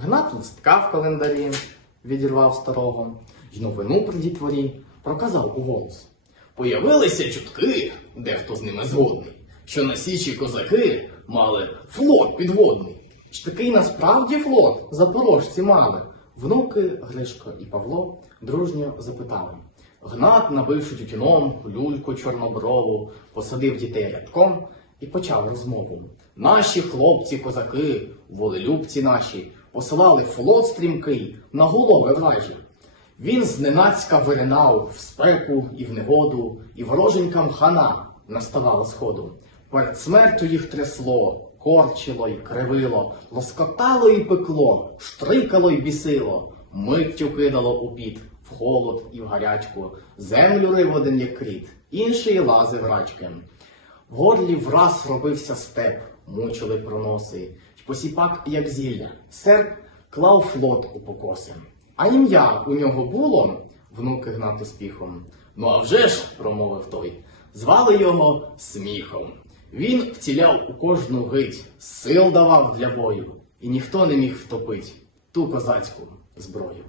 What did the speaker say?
Гнат листка в календарі відірвав старого, й новину при дітворі проказав у голос. Появилися чутки, дехто з ними згодний, що на січі козаки мали флот підводний. Чи такий насправді флот запорожці мали? Внуки Гришко і Павло дружньо запитали. Гнат, набивши тютюном, люльку чорноброву, посадив дітей рядком і почав розмову. Наші хлопці-козаки, волелюбці наші, посилали флот стрімкий на голови вражі. Він зненацька виринав в спеку і в негоду, і вороженькам хана наставала сходу. Перед смертю їх трясло, корчило й кривило, лоскотало й пекло, штрикало й бісило, миттю кидало у піт, в холод і в гарячку, землю рив один як кріт, інший лазив рачки. В горлі враз робився степ, мучили проноси, посіпак, як зілля, серп клав флот у покоси. А ім'я у нього було, внуки гнати спіхом. Ну а вже ж, промовив той, звали його сміхом. Він вціляв у кожну гить, сил давав для бою, і ніхто не міг втопить ту козацьку зброю.